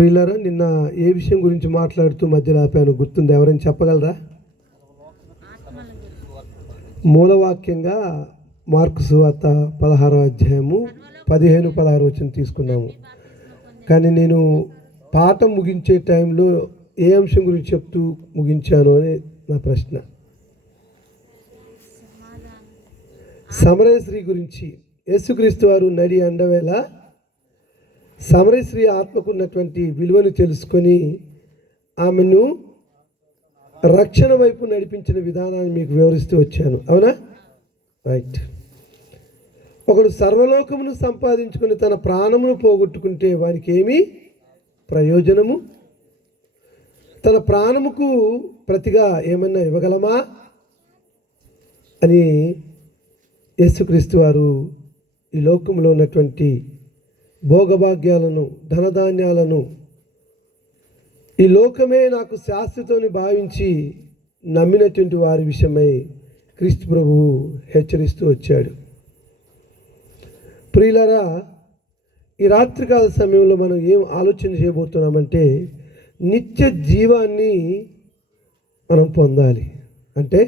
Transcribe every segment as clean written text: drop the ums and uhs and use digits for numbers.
ప్రియులారా, నిన్న ఏ విషయం గురించి మాట్లాడుతూ మధ్యలో ఆపాను గుర్తుంది? ఎవరైనా చెప్పగలరా? మూలవాక్యంగా మార్కు సువార్త 16వ అధ్యాయము 15-16 వచ్చిన తీసుకున్నాము. కానీ నేను పాఠం ముగించే టైంలో ఏ అంశం గురించి చెప్తూ ముగించాను అని నా ప్రశ్న. సమరయ స్త్రీ గురించి. యేసుక్రీస్తు వారు నడి అండవేళ సమరయ స్త్రీ ఆత్మకున్నటువంటి విలువను తెలుసుకొని ఆమెను రక్షణ వైపు నడిపించిన విధానాన్ని మీకు వివరిస్తూ వచ్చాను. అవునా? రైట్. ఒకడు సర్వలోకమును సంపాదించుకుని తన ప్రాణమును పోగొట్టుకుంటే వారికి ఏమి ప్రయోజనము? తన ప్రాణముకు ప్రతిగా ఏమన్నా ఇవ్వగలమా అని యేసుక్రీస్తు వారు ఈ లోకంలో ఉన్నటువంటి భోగభాగ్యాలను, ధనధాన్యాలను, ఈ లోకమే నాకు శాశ్వతమని భావించి నమ్మినటువంటి వారి విషయమై క్రీస్తు ప్రభువు హెచ్చరిస్తూ వచ్చాడు. ప్రియులారా, ఈ రాత్రికాల సమయంలో మనం ఏం ఆలోచన చేయబోతున్నామంటే నిత్య జీవాన్ని మనం పొందాలి. అంటే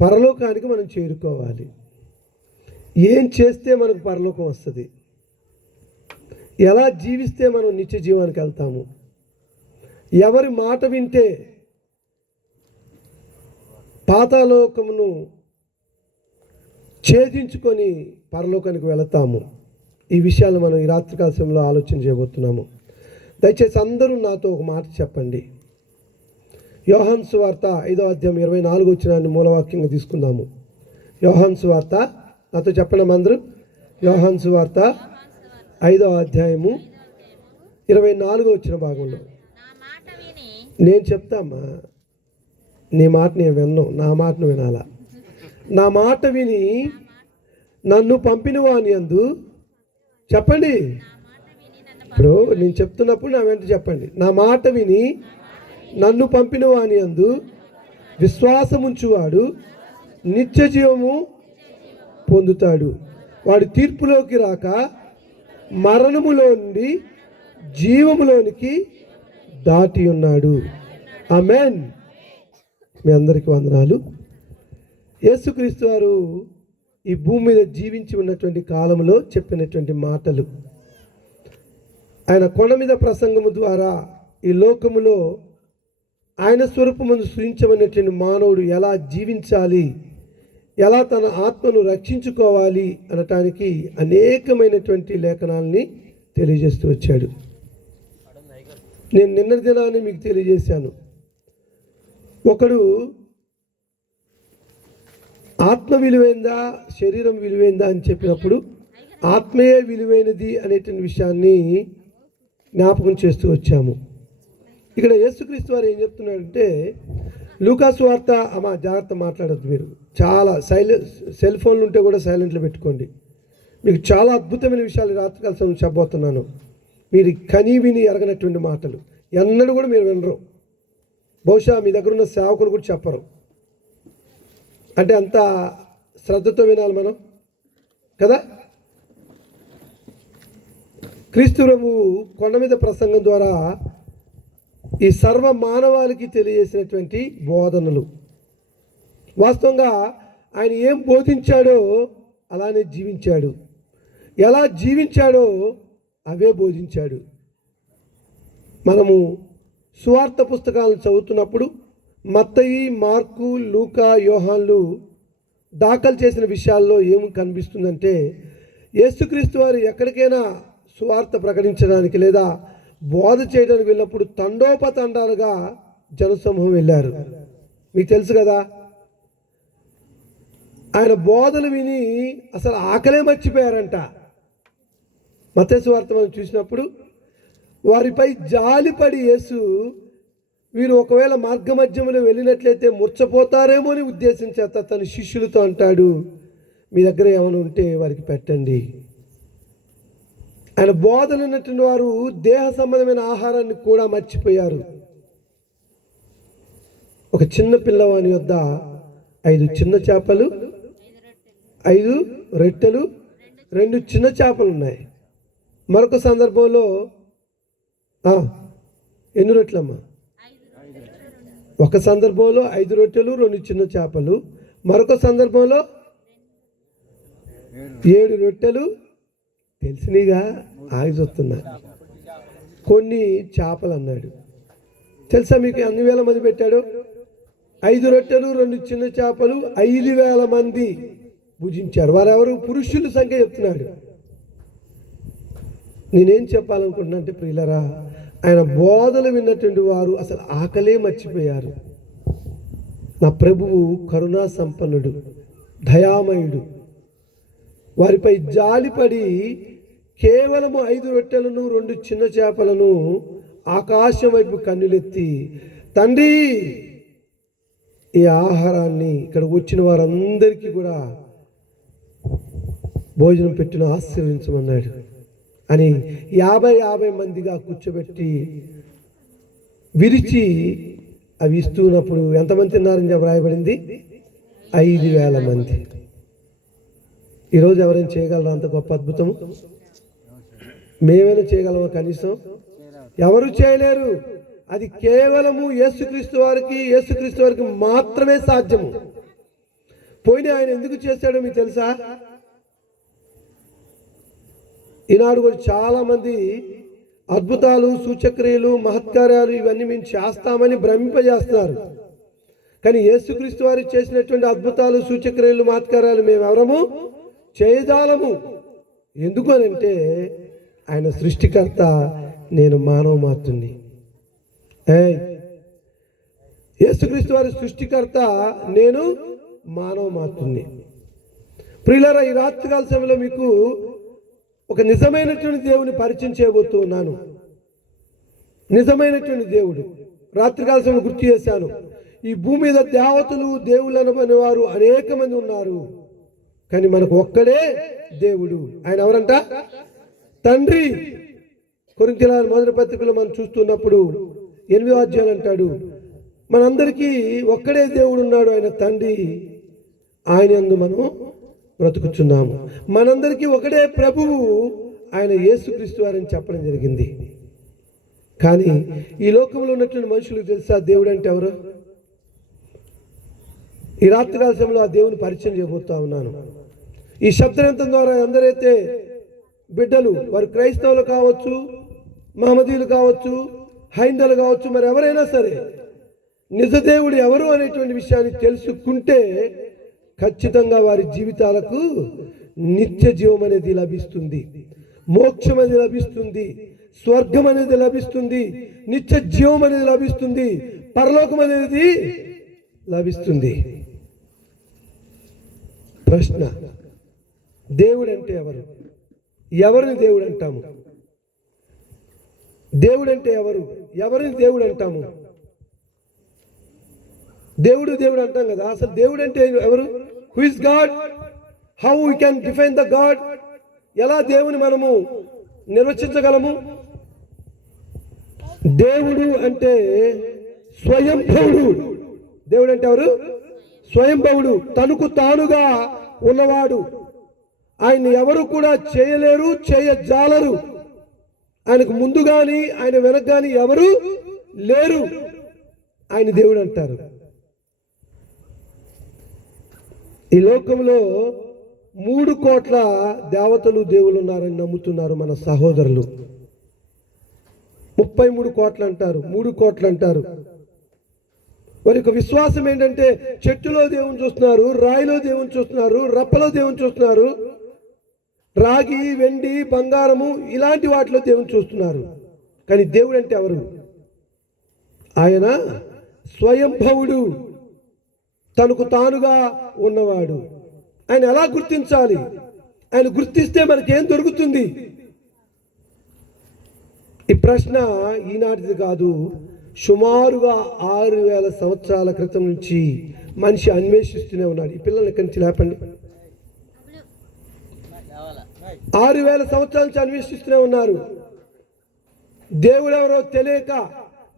పరలోకానికి మనం చేరుకోవాలి. ఏం చేస్తే మనకు పరలోకం వస్తుంది? ఎలా జీవిస్తే మనం నిత్య జీవానికి వెళ్తాము? ఎవరి మాట వింటే పాతాళలోకమును ఛేదించుకొని పరలోకానికి వెళతాము? ఈ విషయాలు మనం ఈ రాత్రికాల సమయంలో ఆలోచన చేయబోతున్నాము. దయచేసి అందరూ నాతో ఒక మాట చెప్పండి. యోహాను సువార్త 5వ అధ్యాయం 24 వచనాన్ని మూలవాక్యంగా తీసుకుందాము. యోహాను సువార్త, నాతో చెప్పండి అందరూ. యోహాను సువార్త 5వ అధ్యాయము 24 వచ్చిన భాగంలో. నేను చెప్తామా, నీ మాట నేను విన్ను, నా మాటను వినాలా. నా మాట విని నన్ను పంపిన వాని యందు, చెప్పండి. ఇప్పుడు నేను చెప్తున్నప్పుడు నా వెంట చెప్పండి. నా మాట విని నన్ను పంపిన వాని యందు విశ్వాసముంచువాడు నిత్య జీవము పొందుతాడు. వాడు తీర్పులోకి రాక మరణములో నుండి జీవములోనికి దాటి ఉన్నాడు. ఆమేన్. మీ అందరికీ వందనాలు. యేసుక్రీస్తు వారు ఈ భూమి మీద జీవించి ఉన్నటువంటి కాలంలో చెప్పినటువంటి మాటలు, ఆయన కొండ మీద ప్రసంగము ద్వారా ఈ లోకములో ఆయన స్వరూపమును సృజించబడినటువంటి మానవుడు ఎలా జీవించాలి, ఎలా తన ఆత్మను రక్షించుకోవాలి అనటానికి అనేకమైనటువంటి లేఖనాలని తెలియజేస్తూ వచ్చాడు. నేను నిన్నటి దినాన్ని మీకు తెలియజేశాను. ఒకడు ఆత్మ విలువైందా, శరీరం విలువైందా అని చెప్పినప్పుడు ఆత్మయే విలువైనది అనేటువంటి విషయాన్ని జ్ఞాపకం చేస్తూ వచ్చాము. ఇక్కడ యేసుక్రీస్తు వారు ఏం చెప్తున్నాడంటే, లూకాసు వార్త, అమ్మా జాగ్రత్త మాట్లాడద్దు మీరు, చాలా సెల్ ఫోన్లు ఉంటే కూడా సైలెంట్లో పెట్టుకోండి. మీకు చాలా అద్భుతమైన విషయాలు రాత్రికాల సమయం చెప్పబోతున్నాను. మీరు కనీ విని ఎరగనటువంటి మాటలు ఎన్నడూ కూడా మీరు వినరు. బహుశా మీ దగ్గర ఉన్న సేవకులు కూడా చెప్పరు. అంటే అంత శ్రద్ధతో వినాలి మనం కదా. క్రీస్తు ప్రభువు కొండ మీద ప్రసంగం ద్వారా ఈ సర్వ మానవాళికి తెలియజేసినటువంటి బోధనలు, వాస్తవంగా ఆయన ఏం బోధించాడో అలానే జీవించాడు. ఎలా జీవించాడో అవే బోధించాడు. మనము సువార్త పుస్తకాలను చదువుతున్నప్పుడు మత్తయి, మార్కు, లూకా, యోహాన్లు దాఖలు చేసిన విషయాల్లో ఏమి కనిపిస్తుందంటే, యేసుక్రీస్తు వారు ఎక్కడికైనా సువార్త ప్రకటించడానికి లేదా బోధ చేయడానికి వెళ్ళినప్పుడు తండోపతండాలుగా జనసమూహం వెళ్ళారు. మీకు తెలుసు కదా. ఆయన బోధలు విని అసలు ఆకలే మర్చిపోయారంట. మత్తయి సువార్త మనం చూసినప్పుడు వారిపై జాలిపడి యేసు, వీరు ఒకవేళ మార్గమధ్యంలో వెళ్ళినట్లయితే ముచ్చపోతారేమో అని ఉద్దేశించేత తన శిష్యులతో అంటాడు, మీ దగ్గర ఏమైనా ఉంటే వారికి పెట్టండి. ఆయన బోధలు ఉన్నటువంటి వారు దేహ సంబంధమైన ఆహారాన్ని కూడా మర్చిపోయారు. ఒక చిన్న పిల్లవాని వద్ద 5 చిన్న చేపలు, 5 రొట్టెలు, 2 చిన్న చేపలు ఉన్నాయి. మరొక సందర్భంలో ఎన్ని రొట్టెలమ్మా? ఒక సందర్భంలో 5 రొట్టెలు 2 చిన్న చేపలు, మరొక సందర్భంలో 7 రొట్టెలు తెలిసినగా ఆగిపోతున్నా, కొన్ని చేపలు అన్నాడు. తెలుసా మీకు ఎన్ని వేల మంది పెట్టాడు? 5 రొట్టెలు 2 చిన్న చేపలు 5,000 మంది భుజించారు. వారెవరు? పురుషుల సంఖ్య చెప్తున్నాడు. నేనేం చెప్పాలనుకుంటున్నా అంటే ప్రియులరా, ఆయన బోధలు విన్నటువంటి వారు అసలు ఆకలే మర్చిపోయారు. నా ప్రభువు కరుణా సంపన్నుడు, దయామయుడు. వారిపై జాలిపడి కేవలము 5 రొట్టెలను 2 చిన్న చేపలను ఆకాశం వైపు కన్నులెత్తి, తండ్రి ఈ ఆహారాన్ని ఇక్కడ వచ్చిన వారందరికీ కూడా భోజనం పెట్టిన ఆశీర్వదించమన్నాడు అని 50 మందిగా కూర్చోబెట్టి విరిచి అవి ఇస్తున్నప్పుడు ఎంతమంది తిన్నారని చెప్పి రాయబడింది? 5,000 మంది. ఈరోజు ఎవరైనా చేయగలరా అంత గొప్ప అద్భుతం? మేమైనా చేయగలమా? కనీసం ఎవరు చేయలేరు. అది కేవలము యేసుక్రీస్తు వారికి మాత్రమే సాధ్యము. పోయిన ఆయన ఎందుకు చేశాడో మీకు తెలుసా? ఈనాడు కూడా చాలామంది అద్భుతాలు, సూచక్రియలు, మహత్కార్యాలు ఇవన్నీ మేము చేస్తామని భ్రమింపజేస్తున్నారు. కానీ యేసుక్రీస్తు వారు చేసినటువంటి అద్భుతాలు, సూచక్రియలు, మహత్కార్యాలు మేము ఎవరము చేయజాలము. ఎందుకు అని అంటే ఆయన సృష్టికర్త, నేను మానవ మాత్రుని. యేసుక్రీస్తు వారి సృష్టికర్త, నేను మానవ మాత్రుని. ప్రియులారా, ఈ రాత్రికాల సమయంలో మీకు ఒక నిజమైనటువంటి దేవుని పరిచయం చేయబోతూ ఉన్నాను. నిజమైనటువంటి దేవుడు రాత్రికాల సమయంలో గుర్తు చేశాను. ఈ భూమి మీద దేవతలు, దేవుళ్ళు అనబడిన వారు అనేక మంది ఉన్నారు. కానీ మనకు ఒక్కడే దేవుడు. ఆయన ఎవరంట? తండ్రి. కొరింథీయుల మొదటి పత్రికలో మనం చూస్తున్నప్పుడు 8వ అధ్యాయం అంటాడు, మనందరికీ ఒక్కడే దేవుడు ఉన్నాడు, ఆయన తండ్రి. ఆయన యందు మనం బ్రతుకుచున్నాము. మనందరికీ ఒకడే ప్రభువు, ఆయన యేసుక్రీస్తు వారని చెప్పడం జరిగింది. కానీ ఈ లోకంలో ఉన్నటువంటి మనుషులకు తెలుసా దేవుడు అంటే ఎవరు? ఈ రాత్రికాల సమయంలో ఆ దేవుని పరిచయం చేయబోతా ఉన్నాను. ఈ శబ్దయంత్రం ద్వారా అందరైతే బిడ్డలు, వారు క్రైస్తవులు కావచ్చు, మహమ్మదీయులు కావచ్చు, హైందవులు కావచ్చు, మరి ఎవరైనా సరే నిజ దేవుడు ఎవరు అనేటువంటి విషయాన్ని తెలుసుకుంటే ఖచ్చితంగా వారి జీవితాలకు నిత్య జీవం అనేది లభిస్తుంది, మోక్షం అనేది లభిస్తుంది, స్వర్గం అనేది లభిస్తుంది, నిత్య జీవం అనేది లభిస్తుంది, పరలోకం అనేది లభిస్తుంది. ప్రశ్న, దేవుడు అంటే ఎవరు? ఎవరిని దేవుడు అంటాము? దేవుడు అంటే ఎవరు? ఎవరిని దేవుడు అంటాము? దేవుడు దేవుడు అంటాం కదా, అసలు దేవుడు అంటే ఎవరు? Who is God? How we can define the God? ఎలా దేవుని మనము నిర్వచించగలము? దేవుడు అంటే స్వయంభవుడు. దేవుడు అంటే ఎవరు? స్వయంభవుడు, తనకు తానుగా ఉన్నవాడు. ఆయన ఎవరు కూడా చేయలేరు, చేయజాలరు. ఆయనకు ముందు కానీ ఆయన వెనక కానీ ఎవరు లేరు. ఆయన దేవుడు అంటారు. ఈ లోకంలో 3 కోట్ల దేవతలు, దేవుళ్ళు ఉన్నారని నమ్ముతున్నారు మన సహోదరులు. 33 కోట్లు అంటారు, 3 కోట్లు అంటారు. వారి యొక్క విశ్వాసం ఏంటంటే చెట్టులో దేవుని చూస్తున్నారు, రాయిలో దేవుని చూస్తున్నారు, రప్పలో దేవుని చూస్తున్నారు, రాగి, వెండి, బంగారము ఇలాంటి వాటిలో దేవుని చూస్తున్నారు. కానీ దేవుడు అంటే ఎవరు? ఆయన స్వయంభవుడు, తనకు తానుగా ఉన్నవాడు. ఆయన ఎలా గుర్తించాలి? ఆయన గుర్తిస్తే మనకేం దొరుకుతుంది? ఈ ప్రశ్న ఈనాటిది కాదు. సుమారుగా 6,000 సంవత్సరాల క్రితం నుంచి మనిషి అన్వేషిస్తూనే ఉన్నాడు. ఈ పిల్లల్ని ఎక్కడి నుంచి లేపండి. 6,000 సంవత్సరాల నుంచి అన్వేషిస్తూనే ఉన్నారు. దేవుడు ఎవరో తెలియక,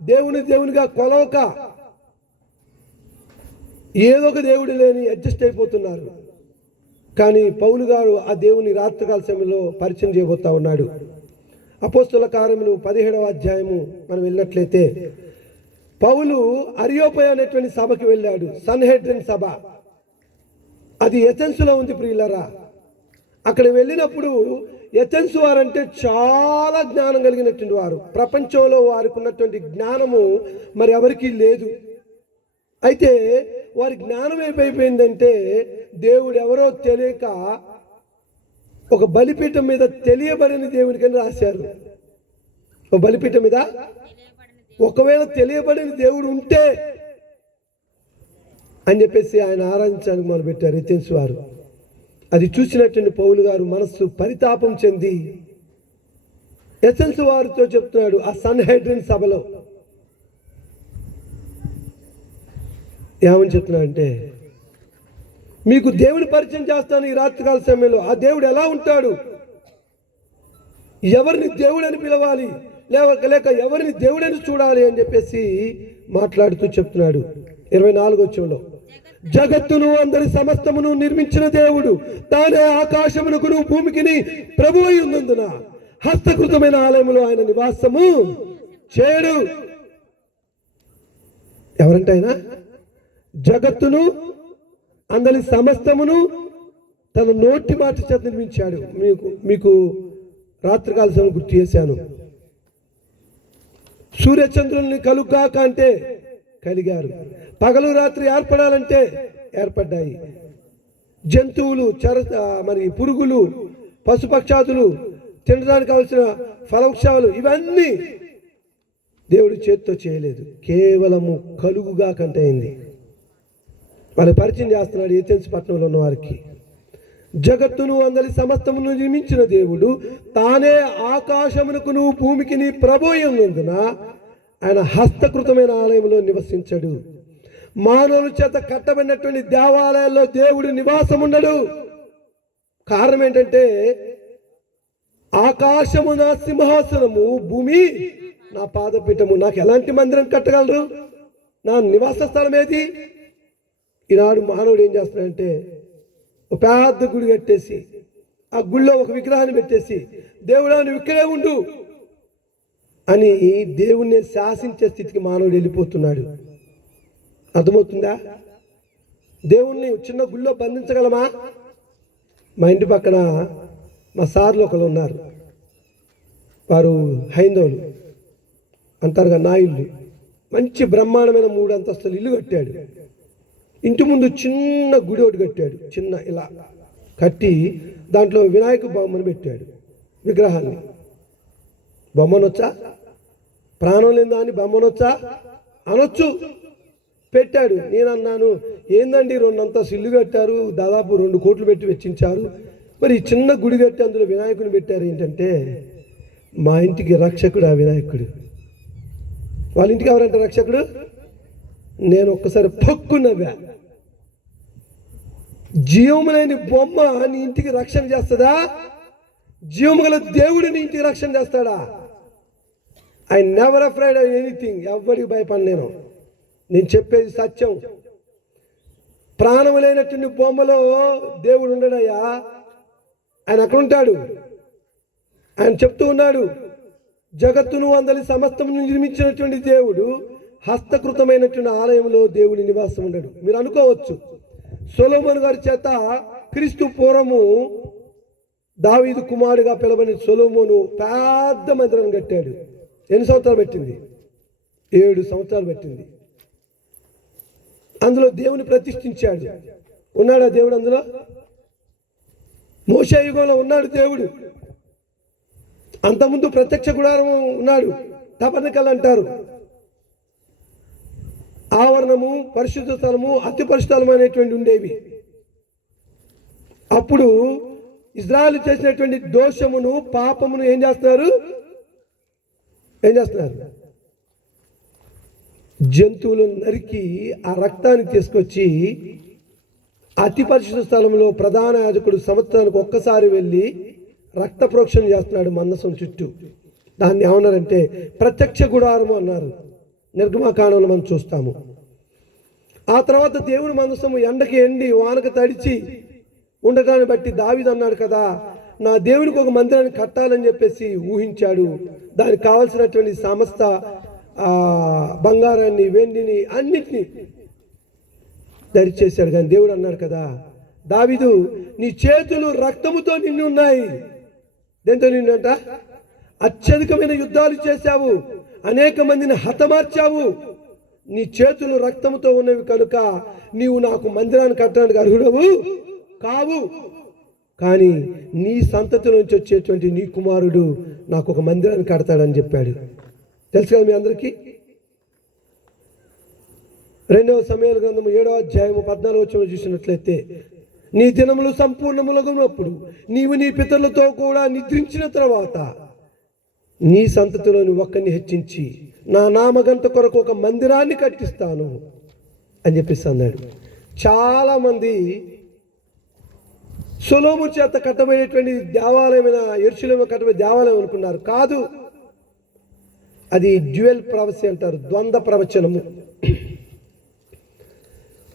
దేవునిగా కొలవక, ఏదో ఒక దేవుడు లేని అడ్జస్ట్ అయిపోతున్నారు. కానీ పౌలు గారు ఆ దేవుని రాత్రికాల సమయంలో పరిచయం చేయబోతా ఉన్నాడు. అపోస్తుల కార్యములు 17వ అధ్యాయము మనం వెళ్ళినట్లయితే పౌలు అరియోపయ అనేటువంటి సభకి వెళ్ళాడు. సన్హెడ్రిన్ సభ, అది ఎథెన్సులో ఉంది ప్రియులరా. అక్కడ వెళ్ళినప్పుడు ఎథెన్స్ వారంటే చాలా జ్ఞానం కలిగినటువంటి వారు. ప్రపంచంలో వారికి ఉన్నటువంటి జ్ఞానము మరి ఎవరికీ లేదు. అయితే వారి జ్ఞానం ఏమైపోయిందంటే దేవుడు ఎవరో తెలియక ఒక బలిపీఠం మీద తెలియబడిన దేవునికని రాశారు. ఒక బలిపీఠం మీద ఒకవేళ తెలియబడిన దేవుడు ఉంటే అని చెప్పేసి ఆయన ఆరాధించడానికి మొదలుపెట్టారు ఎథెన్స్ వారు. అది చూసినటువంటి పౌలు గారు మనస్సు పరితాపం చెంది ఎథెన్స్ వారితో చెప్తున్నాడు, ఆ సన్హెడ్రిన్ సభలో ఏమని చెప్తున్నాడంటే, మీకు దేవుని పరిచయం చేస్తాను ఈ రాత్రికాల సమయంలో. ఆ దేవుడు ఎలా ఉంటాడు, ఎవరిని దేవుడు అని పిలవాలి లేక ఎవరిని దేవుడని చూడాలి అని చెప్పేసి మాట్లాడుతూ చెప్తున్నాడు. 24వ వచనంలో, జగత్తును అందరి సమస్తమును నిర్మించిన దేవుడు తానే ఆకాశమునకును భూమికిని ప్రభువు అయి ఉన్నందున హస్తకృతమైన ఆలయములో ఆయన నివాసము చేయడు. ఎవరంటే ఆయన జగత్తును అందరి సమస్తమును తన నోటి మాట చేత నిర్మించాడు. మీకు రాత్రికాల సమయం గుర్తు చేశాను. సూర్యచంద్రుల్ని కలుగాక అంటే కలిగారు, పగలు రాత్రి ఏర్పడాలంటే ఏర్పడ్డాయి. జంతువులు, మరి పురుగులు, పశుపక్షాదులు, తినడానికి కావలసిన ఫలవృక్షాలు, ఇవన్నీ దేవుడి చేతితో చేయలేదు, కేవలము కలుగుగా కంటే అయింది. వాళ్ళని పరిచయం చేస్తున్నాడు ఎథెన్స్ పట్టణంలో ఉన్న వారికి. జగత్తును అందరి సమస్తమును నిర్మించిన దేవుడు తానే ఆకాశమునకును భూమికిని ప్రభువు అయి ఉన్నందున ఆయన హస్తకృతమైన ఆలయంలో నివసించడు. మానవుల చేత కట్టబడినటువంటి దేవాలయాల్లో దేవుడు నివాసం ఉండడు. కారణం ఏంటంటే, ఆకాశము నా సింహాసనము, భూమి నా పాదపీఠము. నాకు ఎలాంటి మందిరం కట్టగలరు? నా నివాస స్థలం ఏది? ఈనాడు మానవుడు ఏం చేస్తున్నాడంటే, ఒక పెద్ద గుడి కట్టేసి ఆ గుడిలో ఒక విగ్రహాన్ని పెట్టేసి, దేవుడా నువ్వు ఇక్కడే ఉండు అని దేవుణ్ణి శాసించే స్థితికి మానవుడు వెళ్ళిపోతున్నాడు. అర్థమవుతుందా? దేవుణ్ణి చిన్న గుళ్ళో బంధించగలమా? మా ఇంటి పక్కన మా సార్లు ఒకరు ఉన్నారు, వారు హైందవులు అంటారుగా, నా ఇల్లు మంచి బ్రహ్మాండమైన 3 అంతస్తుల ఇల్లు కట్టాడు. ఇంటి ముందు చిన్న గుడి ఒకటి కట్టాడు, చిన్న ఇలా కట్టి దాంట్లో వినాయక బొమ్మను పెట్టాడు, విగ్రహాన్ని. బొమ్మనొచ్చా? ప్రాణం లేని దాన్ని బొమ్మనొచ్చా అనొచ్చు. పెట్టాడు. నేను అన్నాను, ఏందండి 2 అంతస్తులు ఇల్లు కట్టారు, దాదాపు 2 కోట్లు పెట్టి వెచ్చించారు, మరి చిన్న గుడి కట్టి అందులో వినాయకుని పెట్టారు ఏంటంటే, మా ఇంటికి రక్షకుడు ఆ వినాయకుడు. వాళ్ళ ఇంటికి ఎవరంటే రక్షకుడు? నేను ఒక్కసారి పక్కున్నవా, జీవము లేని బొమ్మ నీ ఇంటికి రక్షణ చేస్తుందా? జీవము గల దేవుడు నీ ఇంటికి రక్షణ చేస్తాడా? I never afraid of anything. ఎవరికి భయపడలేను. నేను చెప్పేది సత్యం. ప్రాణం లేనటువంటి బొమ్మలో దేవుడు ఉండడయ్యా. ఆయన అక్కడ ఉంటాడు. ఆయన చెప్తూ ఉన్నాడు, జగత్తును అందరి సమస్తమును నిర్మించినటువంటి దేవుడు హస్తకృతమైనటువంటి ఆలయంలో దేవుడి నివాసం ఉండడు. మీరు అనుకోవచ్చు, సొలొమోను గారి చేత క్రీస్తు పూర్వము దావీదు కుమారుడిగా పిలవని సొలొమోను పెద్ద మందిరాన్ని కట్టాడు. ఎన్ని సంవత్సరాలు పెట్టింది? 7 సంవత్సరాలు పెట్టింది. అందులో దేవుని ప్రతిష్ఠించాడు. ఉన్నాడా దేవుడు అందులో? మోషే యుగంలో ఉన్నాడు దేవుడు. అంతకుముందు ప్రత్యక్ష గుడారం ఉన్నాడు, తపనికలు అంటారు. ఆవరణము, పరిశుద్ధ స్థలము, అతి పరిశుద్ధము అనేటువంటి ఉండేవి. అప్పుడు ఇజ్రాయెల్ చేసినటువంటి దోషమును, పాపమును ఏం చేస్తున్నారు? జంతువులను నరికి ఆ రక్తాన్ని తీసుకొచ్చి అతి పరిశుద్ధ స్థలంలో ప్రధాన యాజకుడు సంవత్సరానికి ఒక్కసారి వెళ్ళి రక్త ప్రోక్షణ చేస్తున్నాడు మందసం చుట్టూ. దాన్ని ఏమన్నారంటే ప్రత్యక్ష గుడారము అన్నారు. నిర్గమకాండంలో మనం చూస్తాము. ఆ తర్వాత దేవుని మందసము ఎండకి ఎండి వానకు తడిచి ఉండటాన్ని బట్టి దావీదు అన్నాడు కదా, నా దేవునికి ఒక మందిరాన్ని కట్టాలని చెప్పేసి ఊహించాడు. దానికి కావలసినటువంటి సమస్త బంగారాన్ని, వెండిని, అన్నిటినీ దరిచేశాడు. కానీ దేవుడు అన్నాడు కదా, దావీదు నీ చేతులు రక్తముతో నిన్ను ఉన్నాయి. దేంతో నిన్నంట? అత్యధికమైన యుద్ధాలు చేశావు, అనేక మందిని హతమార్చావు, నీ చేతులు రక్తముతో ఉన్నవి కనుక నీవు నాకు మందిరాన్ని కట్టడానికి అర్హుడవు కావు. కానీ నీ సంతతి నుంచి వచ్చేటువంటి నీ కుమారుడు నాకు ఒక మందిరాన్ని కడతాడని చెప్పాడు. తెలుసు కదా మీ అందరికీ. 2వ సమూయేలు గ్రంథము 7వ అధ్యాయము 14వ వచనం చూసినట్లయితే, నీ దినములు సంపూర్ణములగునప్పుడు నీవు నీ పితరులతో కూడా నిద్రించిన తర్వాత నీ సంతతిలోని ఒక్కరిని హెచ్చించి నా నామగంట కొరకు ఒక మందిరాన్ని కట్టిస్తాను అని చెప్పేసి అన్నాడు. చాలామంది సొలొమోను చేత కట్టబడేటువంటి దేవాలయమైన యెరూషలేము కట్టబడే దేవాలయం అనుకున్నారు. కాదు, అది డ్యూయల్ ప్రవసి అంటారు, ద్వంద్వ ప్రవచనము.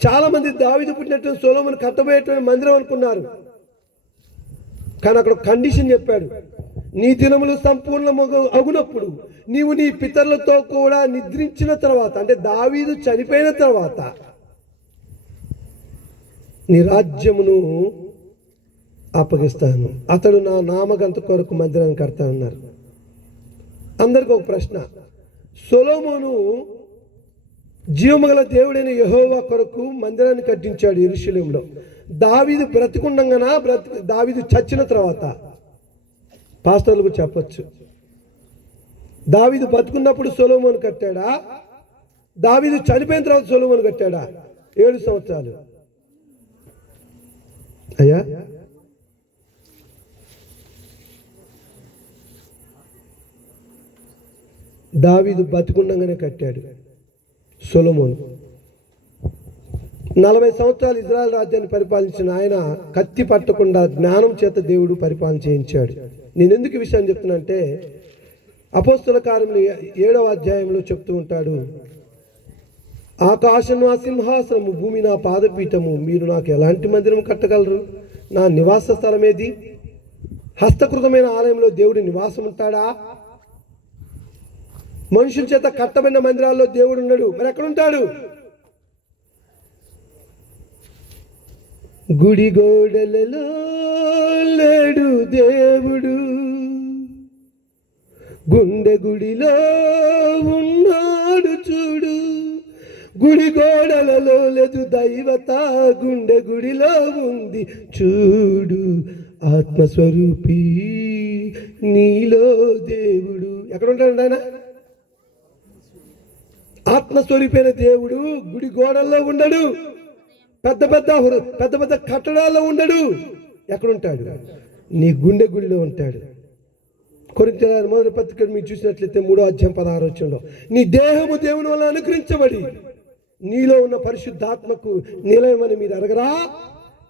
చాలామంది దావీదు పుట్టినటువంటి సొలొమోను కట్టబోయేటువంటి మందిరం అనుకున్నారు. కానీ అక్కడ కండిషన్ చెప్పాడు, నీ దినములు అగునప్పుడు నీవు నీ పితరులతో కూడా నిద్రించిన తర్వాత, అంటే దావీదు చనిపోయిన తర్వాత నీ రాజ్యమును అప్పగిస్తాను, అతడు నా నామగంట కొరకు మందిరాన్ని కడతానన్నారు. అందరికి ఒక ప్రశ్న, సొలొమోను జీవముగల దేవుడైన యెహోవా కొరకు మందిరాన్ని కట్టించాడు యెరూషలేములో. దావీదు బ్రతికుండగానా, దావీదు చచ్చిన తర్వాత? పాస్టర్లకు చెప్పొచ్చు. దావీదు బతుకున్నప్పుడు సొలొమోను కట్టాడా, దావీదు చనిపోయిన తర్వాత సొలొమోను కట్టాడా? 7 సంవత్సరాలు. అయ్యా, దావీదు బతుకుండగానే కట్టాడు సొలొమోను. 40 సంవత్సరాలు ఇజ్రాయెల్ రాజ్యాన్ని పరిపాలించిన ఆయన కత్తి పట్టకుండా జ్ఞానం చేత దేవుడు పరిపాలన చేయించాడు. నేను ఎందుకు ఈ విషయాన్ని చెప్తున్నా అంటే, అపోస్తల కార్యములు 7వ అధ్యాయంలో చెప్తూ ఉంటాడు, ఆకాశం నా సింహాసనము, భూమి నా పాదపీఠము, మీరు నాకు ఎలాంటి మందిరం కట్టగలరు? నా నివాస స్థలం ఏది? హస్తకృతమైన ఆలయంలో దేవుడి నివాసం ఉంటాడా? మనుషుల చేత కట్టబడిన మందిరాల్లో దేవుడు ఉన్నాడు. మరి ఎక్కడుంటాడు? గుడి గోడలలో లేడు దేవుడు, గుండె గుడిలో ఉన్నాడు చూడు. గుడి గోడలలో లేదు దైవత, గుండె గుడిలో ఉంది చూడు. ఆత్మస్వరూపి నీలో దేవుడు. ఎక్కడ ఉంటాడు ఆయన? ఆత్మస్వరూపైన దేవుడు గుడి గోడల్లో ఉండడు, పెద్ద పెద్ద కట్టడాల్లో ఉండడు. ఎక్కడుంటాడు? నీ గుండె గుడిలో ఉంటాడు. కొరింథీయుల మొదటి పత్రిక మీరు చూసినట్లయితే 3వ అధ్యాయం 16వ వచనంలో, నీ దేహము దేవుని వల్ల అనుగ్రహించబడి నీలో ఉన్న పరిశుద్ధాత్మకు నిలయమని మీరు అడగరా?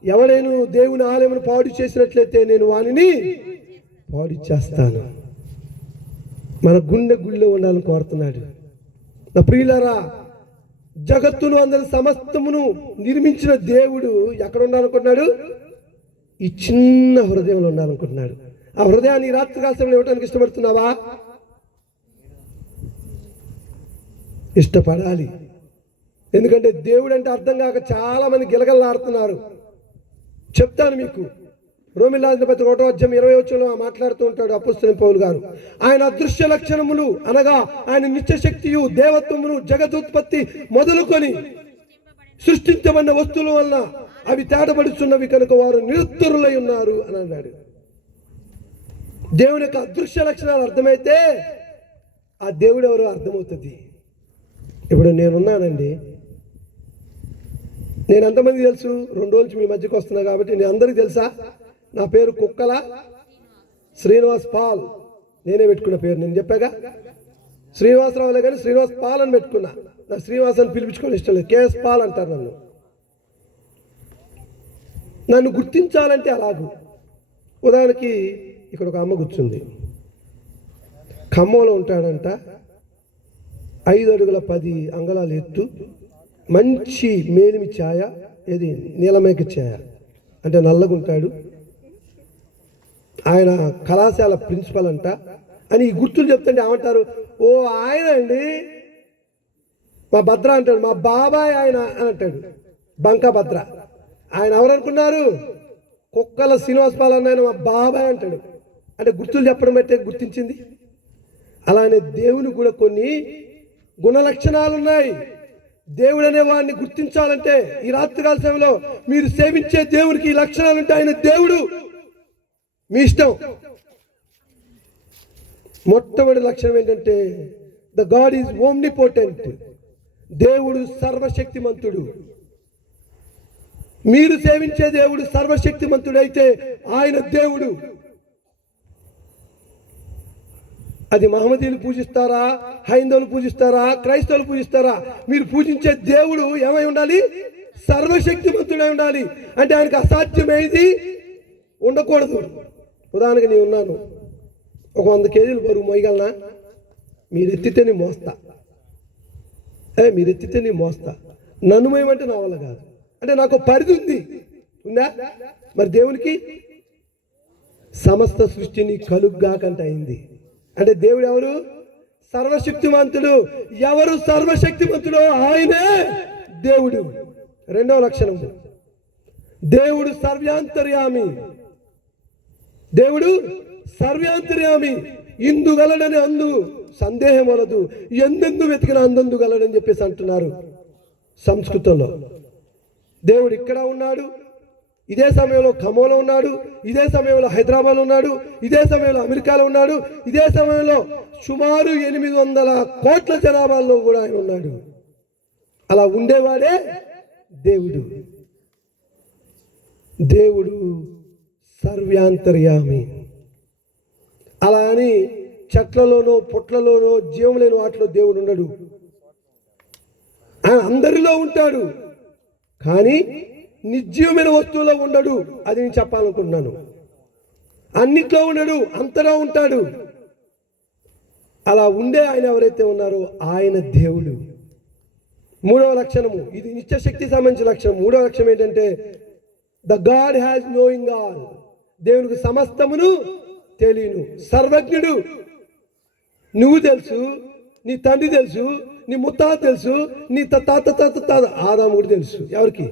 ఎవడైనా దేవుని ఆలయమును పాడు చేసినట్లయితే నేను వానిని పాడు చేస్తాను. మన గుండె గుడిలో ఉండాలని కోరుతున్నాడు. నా ప్రియులారా, జగత్తును అందరి సమస్తమును నిర్మించిన దేవుడు ఎక్కడ ఉండాలనుకుంటున్నాడు? ఈ చిన్న హృదయంలో ఉండాలనుకుంటున్నాడు. ఆ హృదయాన్ని రాత్రి కాలంలో ఇవ్వడానికి ఇష్టపడుతున్నావా? ఇష్టపడాలి. ఎందుకంటే దేవుడు అంటే అర్థం కాక చాలా మంది గిలగల్లాడుతున్నారు. చెప్తాను మీకు. రోమీయులకు రాసిన పత్రిక 1వ అధ్యాయం 20వ వచనంలో మాట్లాడుతూ ఉంటాడు అపోస్తలుడైన పౌలు గారు. ఆయన అదృశ్య లక్షణములు అనగా ఆయన నిత్యశక్తియు దేవత్వమును జగదుత్పత్తి మొదలుకొని సృష్టించబడిన వస్తువుల వలన అవి తేటపడుచున్నవి కనుక వారు నిరుత్తరులై ఉన్నారు అని అన్నాడు. దేవుని యొక్క అదృశ్య లక్షణాలు అర్థమైతే ఆ దేవుడు ఎవరో అర్థమవుతుంది. ఇప్పుడు నేనున్నానండి, నేను ఎంతమంది తెలుసు? 2 రోజులు మీ మధ్యకి వస్తున్నా కాబట్టి నేను అందరికీ తెలుసా? నా పేరు కుక్కల శ్రీనివాస్ పాల్. నేనే పెట్టుకున్న పేరు. నేను చెప్పాగా, శ్రీనివాసరావులే కానీ శ్రీనివాస్ పాల్ అని పెట్టుకున్నా. నా శ్రీనివాస్ అని పిలిపించుకోవడం ఇష్టం లేదు, కేఎస్ పాల్ అంటారు నన్ను గుర్తించాలంటే అలాగూ. ఉదాహరణకి ఇక్కడ ఒక అమ్మ కూర్చుంది, ఖమ్మంలో ఉంటాడంట, 5 అడుగుల 10 అంగళాలు ఎత్తు, మంచి మేలిమి ఛాయ, ఏది నీలమేక ఛాయ అంటే నల్లగుంటాడు. ఆయన కళాశాల ప్రిన్సిపల్ అంట అని ఈ గుర్తులు చెప్తుంటే ఏమంటారు, ఓ ఆయన అండి మా భద్ర అంటాడు, మా బాబాయ్ ఆయన అని అంటాడు, బంకా భద్ర. ఆయన ఎవరనుకున్నారు? కుక్కల శ్రీనివాసపాల్ అన్న మా బాబాయ్ అంటాడు. అంటే గుర్తులు చెప్పడం బట్టే గుర్తించింది. అలానే దేవుని కూడా కొన్ని గుణలక్షణాలు ఉన్నాయి. దేవుడు అనే వాడిని గుర్తించాలంటే ఈ రాత్రికాల సమయంలో మీరు సేవించే దేవునికి ఈ లక్షణాలు ఉంటే ఆయన దేవుడు. మీ ఇష్టం. మొట్టమొదటి లక్షణం ఏంటంటే ద గాడ్ ఈజ్ ఓమ్నిపోటెంట్. దేవుడు సర్వశక్తిమంతుడు. మీరు సేవించే దేవుడు సర్వశక్తిమంతుడు అయితే ఆయన దేవుడు. అది మహమ్మదీయులు పూజిస్తారా, హైందవులు పూజిస్తారా, క్రైస్తవులు పూజిస్తారా, మీరు పూజించే దేవుడు ఏమై ఉండాలి? సర్వశక్తిమంతుడై ఉండాలి. అంటే ఆయనకు అసాధ్యమైంది ఉండకూడదు. ఉదాహరణకి నేను ఉన్నాను, ఒక 100 కేజీలు బరువు మోయగలనా? మీరు ఎత్తితే నేను మోస్తా. మీరు ఎత్తితే నేను మోస్తా. నన్ను మోయమంటే నా వల్ల కాదు. అంటే నాకు పరిధి ఉంది, ఉందా? మరి దేవునికి సమస్త సృష్టిని కలుగ్గాకంట అయింది. అంటే దేవుడు ఎవరు? సర్వశక్తిమంతుడు. ఎవరు సర్వశక్తిమంతుడు? ఆయనే దేవుడు. రెండవ లక్షణం, దేవుడు సర్వాంతర్యామి. దేవుడు సర్వాంతర్యామి. ఇందుగలడని అందు సందేహం వలదు, ఎందెందు వెతికిన అందందు గలడని చెప్పేసి అంటున్నారు సంస్కృతంలో. దేవుడు ఇక్కడ ఉన్నాడు, ఇదే సమయంలో ఖమ్మంలో ఉన్నాడు, ఇదే సమయంలో హైదరాబాద్లో ఉన్నాడు, ఇదే సమయంలో అమెరికాలో ఉన్నాడు, ఇదే సమయంలో సుమారు 800 కోట్ల జనాభాలో కూడా ఆయన ఉన్నాడు. అలా ఉండేవాడే దేవుడు. దేవుడు సర్వాంతర్యామి. అలా అని చెట్లలోనో పుట్లలోనో జీవం లేని వాటిలో దేవుడు ఉండడు. ఆయన అందరిలో ఉంటాడు, కానీ నిర్జీవమైన వస్తువులో ఉండడు. అది నేను చెప్పాలనుకుంటున్నాను. అన్నిట్లో ఉండడు, అంతలో ఉంటాడు. అలా ఉండే ఆయన ఎవరైతే ఉన్నారో ఆయన దేవుడు. మూడవ లక్షణము, ఇది నిత్యశక్తి సంబంధించిన లక్షణం. మూడవ లక్షణం ఏంటంటే the God has knowing all. దేవునికి సమస్తమును తెలియను. సర్వజ్ఞుడు. నువ్వు తెలుసు, నీ తండ్రి తెలుసు, నీ ముత్తాత తెలుసు, నీ తాత ఆదాముడు తెలుసు. ఎవరికి?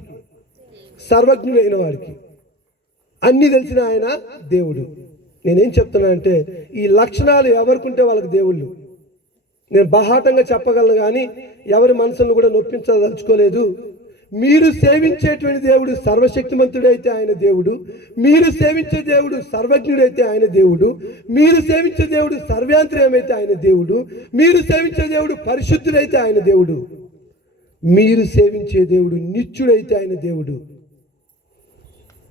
సర్వజ్ఞుడైన వాడికి. అన్నీ తెలిసిన ఆయన దేవుడు. నేనేం చెప్తున్నా అంటే ఈ లక్షణాలు ఎవరికి ఉంటే వాళ్ళకి దేవుళ్ళు. నేను బహాటంగా చెప్పగలను, కానీ ఎవరి మనసును కూడా నొప్పించదలుచుకోలేదు. మీరు సేవించేటువంటి దేవుడు సర్వశక్తిమంతుడైతే ఆయన దేవుడు, మీరు సేవించే దేవుడు సర్వజ్ఞుడైతే ఆయన దేవుడు, మీరు సేవించే దేవుడు సర్వాంతర్యమైతే ఆయన దేవుడు, మీరు సేవించే దేవుడు పరిశుద్ధుడైతే ఆయన దేవుడు, మీరు సేవించే దేవుడు నిత్యుడైతే ఆయన దేవుడు,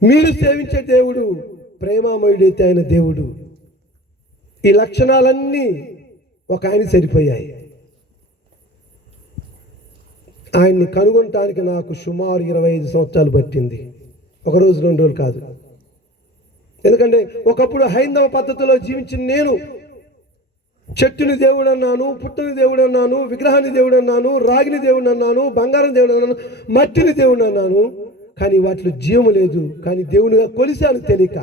మీరు సేవించే దేవుడు ప్రేమామయుడైతే ఆయన దేవుడు. ఈ లక్షణాలన్నీ ఒక ఆయన సరిపోయాయి. ఆయన్ని కనుగొనటానికి నాకు సుమారు 25 సంవత్సరాలు పట్టింది. ఒక రోజు 2 రోజులు కాదు. ఎందుకంటే ఒకప్పుడు హైందవ పద్ధతిలో జీవించిన నేను చెట్టుని దేవుడు అన్నాను, పుట్టని దేవుడు అన్నాను, విగ్రహాన్ని దేవుడు అన్నాను, రాగిని దేవుడు అన్నాను, బంగారం దేవుడు అన్నాను, మట్టిని దేవుడు అన్నాను. కానీ వాటిలో జీవము లేదు. కానీ దేవునిగా కొలిశాను తెలియక.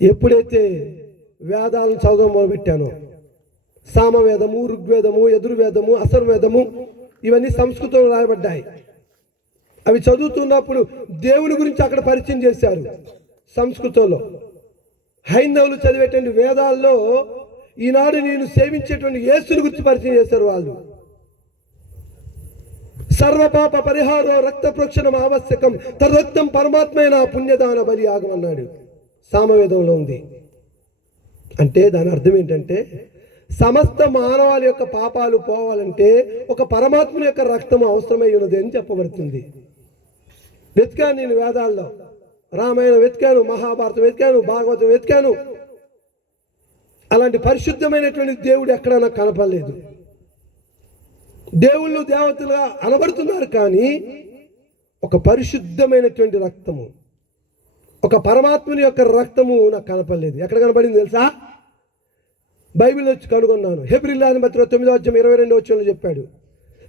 ఎప్పుడైతే వేదాలను చదవడం మొదలుపెట్టానో, సామవేదము, ఋగ్వేదము, యజుర్వేదము, అథర్వవేదము ఇవన్నీ సంస్కృతంలో రాయబడ్డాయి. అవి చదువుతున్నప్పుడు దేవుని గురించి అక్కడ పరిచయం చేశారు సంస్కృతంలో. హైందవులు చదివేటువంటి వేదాల్లో ఈనాడు నేను సేవించేటువంటి యేసుని గురించి పరిచయం చేశారు వాళ్ళు. సర్వపాప పరిహారో రక్త ప్రోక్షణం ఆవశ్యకం, తద్రక్తం పరమాత్మైన పుణ్యదాన బలి యాగం అన్నాడు. సామవేదంలో ఉంది. అంటే దాని అర్థం ఏంటంటే సమస్త మానవాళి యొక్క పాపాలు పోవాలంటే ఒక పరమాత్ముని యొక్క రక్తము అవసరమై ఉన్నది అని చెప్పబడుతుంది. వెతికాను నేను వేదాల్లో, రామాయణం వెతికాను, మహాభారతం వెతికాను, భాగవతం వెతికాను. అలాంటి పరిశుద్ధమైనటువంటి దేవుడు ఎక్కడా నాకు కనపడలేదు. దేవుళ్ళు దేవతలుగా అనబడుతున్నారు, కానీ ఒక పరిశుద్ధమైనటువంటి రక్తము, ఒక పరమాత్ముని యొక్క రక్తము నాకు కనపడలేదు. ఎక్కడ కనపడింది తెలుసా? బైబిల్ వచ్చి కనుగొన్నాను. హెబ్రీయుల పత్రిక 9వ అధ్యాయం 22వ వచనంలో చెప్పాడు,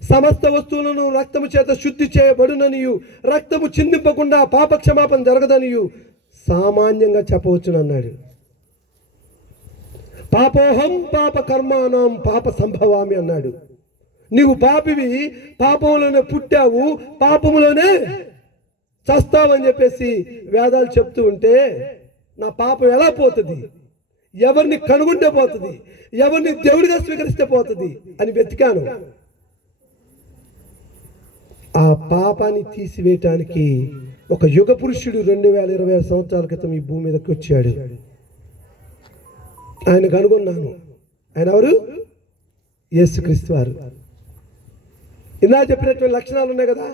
సమస్త వస్తువులను రక్తము చేత శుద్ధి చేయబడుననియు, రక్తము చిందింపకుండా పాప క్షమాపణ జరగదనియు సామాన్యంగా చెప్పవచ్చును అన్నాడు. పాపోహం పాప కర్మాణం పాప సంభవామి అన్నాడు. నీవు పాపివి, పాపంలోనే పుట్టావు, పాపములోనే చస్తావని చెప్పేసి వేదాలు చెప్తూ ఉంటే నా పాపం ఎలా పోతుంది, ఎవరిని కనుగొంటే పోతుంది, ఎవరిని దేవుడిగా స్వీకరిస్తే పోతుంది అని వెతికాను. ఆ పాపాన్ని తీసివేయటానికి ఒక యుగ పురుషుడు 2020 సంవత్సరాల క్రితం ఈ భూమి మీదకి వచ్చాడు. ఆయన కనుగొన్నాను. ఆయన ఎవరు? యేసుక్రీస్తు వారు. ఇలా చెప్పినటువంటి లక్షణాలు ఉన్నాయి కదా.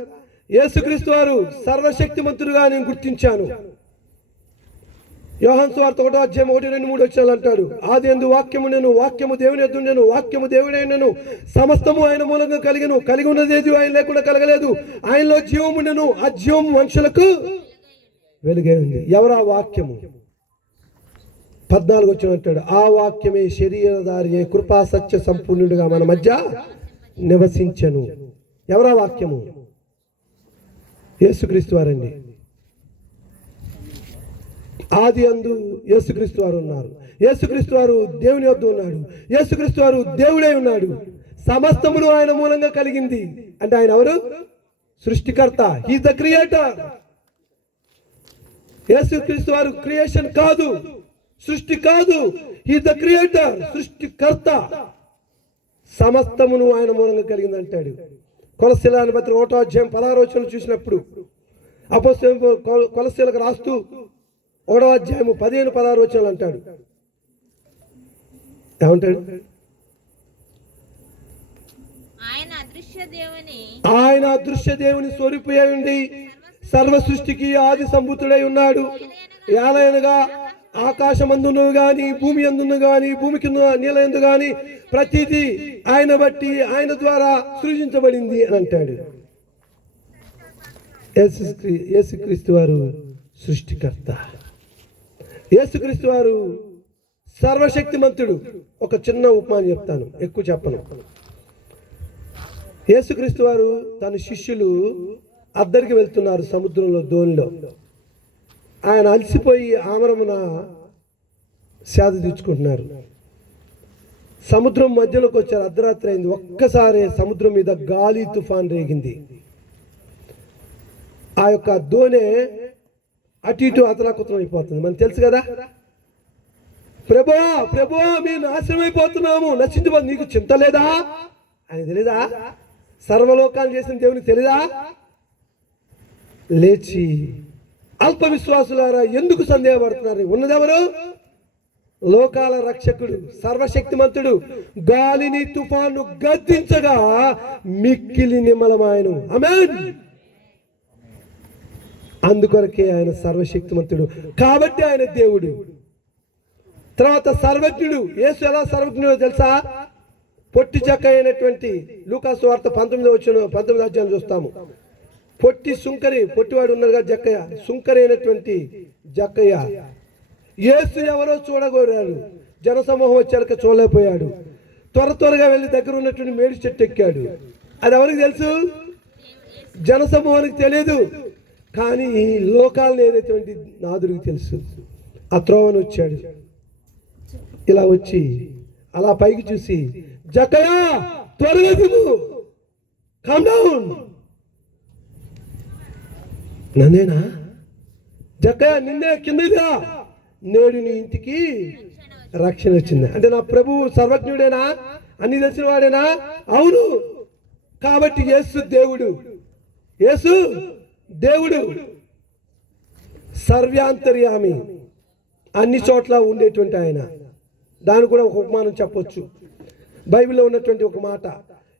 యేసుక్రీస్తు వారు సర్వశక్తిమంతుడుగా నేను గుర్తించాను. యోహాను సువార్త 1:1-2-3 అంటాడు, ఆది యందు వాక్యము నేను, వాక్యము దేవుని యొద్ద ఉండెను, వాక్యము దేవుడై ఉండెను, సమస్తము ఆయన మూలంగా కలిగి ఉన్నదేది ఆయన లేకుండా కలగలేదు, ఆయనలో జీవము ఉండెను, ఆ జీవము మనుషులకు వెలుగై ఉంది. ఎవరు ఆ వాక్యము? 14 అంటాడు, ఆ వాక్యమే శరీరధారి కృపా సత్య సంపూర్ణుడిగా మన మధ్య నివసించెను. ఎవరా వాక్యము? యేసుక్రీస్తు వారండి. ఆది యందు యేసుక్రీస్తు వారు ఉన్నారు. యేసుక్రీస్తు వారు దేవుని యొద్ద ఉన్నాడు. యేసుక్రీస్తు వారు దేవుడై ఉన్నాడు. సమస్తమును ఆయన మూలంగా కలిగింది. అంటే ఆయన ఎవరు? సృష్టికర్త. He's the creator. యేసుక్రీస్తు వారు క్రియేషన్ కాదు, సృష్టి కాదు. హీస్ ద క్రియేటర్, సృష్టికర్త. సమస్తమును ఆయన మూలంగా కలిగింది అంటాడు. కొలస్సీయుల పత్రిక 1:16 చూసినప్పుడు అపోస్తలుడు కొలస్సీయులకు రాస్తూ 1:15-16 అంటాడు. ఏమంటాడు? ఆయన అదృశ్య దేవుని స్వరూపై ఉండి సర్వ సృష్టికి ఆది సంభూతుడై ఉన్నాడు. ఏలయనగా ఆకాశమందును గాని, భూమి అందును గాని, భూమి కింద నీళ్ళ ఎందు గాని ప్రతిదీ ఆయన బట్టి, ఆయన ద్వారా సృజించబడింది అని అంటాడు. యేసుక్రీస్తు వారు సృష్టికర్త. యేసుక్రీస్తు వారు సర్వశక్తిమంతుడు. ఒక చిన్న ఉపమానం చెప్తాను, ఎక్కువ చెప్పను. యేసుక్రీస్తు వారు తన శిష్యులు అద్దరికి వెళ్తున్నారు సముద్రంలో, దోణిలో. ఆయన అలసిపోయి ఆమరమున సేద తీర్చుకుంటున్నారు. సముద్రం మధ్యలోకి వచ్చారు. అర్ధరాత్రి అయింది. ఒక్కసారి సముద్రం మీద గాలి తుఫాన్ రేగింది. ఆ యొక్క దోణె అటు ఇటు అతలాకుతం అయిపోతుంది. మనకు తెలుసు కదా. ప్రభువా ప్రభువా మేము నాశనం అయిపోతున్నాము, నశించిపోతుంది, నీకు చింత లేదా అని తెలీదా? సర్వలోకాలు చేసిన దేవునికి తెలీదా? లేచి అల్ప విశ్వాసులారా ఎందుకు సందేహపడుతున్నారు? ఉన్నదెవరు? లోకాల రక్షకుడు, సర్వశక్తిమంతుడు. గాలిని తుఫాను గద్దించగా మిక్కిలి నిమ్మలమాయను. ఆమేన్. అందుకొరకే ఆయన సర్వశక్తిమంతుడు, కాబట్టి ఆయన దేవుడు. తర్వాత సర్వజ్ఞుడు. యేసు ఎలా సర్వజ్ఞుడో తెలుసా? పొట్టి చెక్క అయినటువంటి లూకా సువార్త 19 అధ్యాయం చూస్తాము. పొట్టి సుంకరి, పొట్టివాడు ఉన్నారుగా జక్కయ్య, సుంకరి అయినటువంటి జక్కయ్య యేసు ఎవరో చూడగోరాడు. జనసమూహం వచ్చాక చూడలేకపోయాడు. త్వరగా వెళ్ళి దగ్గర ఉన్నటువంటి మేడి చెట్టు ఎక్కాడు. అది ఎవరికి తెలుసు? జనసమూహానికి తెలియదు. కానీ ఈ లోకాలను ఏదైతే నాదుడికి తెలుసు. ఆ త్రోవను వచ్చాడు. ఇలా వచ్చి అలా పైకి చూసి, జక్కయ్య త్వరగా దిగు, కామ్ డౌన్. నన్నేనా? జక్కయ్య నిన్నే, కిందగా నేడు నీ ఇంటికి రక్షణ వచ్చింది. అంటే నా ప్రభువు సర్వజ్ఞుడేనా? అన్ని తెలిసిన వాడేనా? అవును. కాబట్టి యేసు దేవుడు, యేసు దేవుడు, సర్వాంతర్యామి, అన్ని చోట్ల ఉండేటువంటి ఆయన. దాని కూడా ఒక ఉపమానం చెప్పొచ్చు. బైబిల్లో ఉన్నటువంటి ఒక మాట.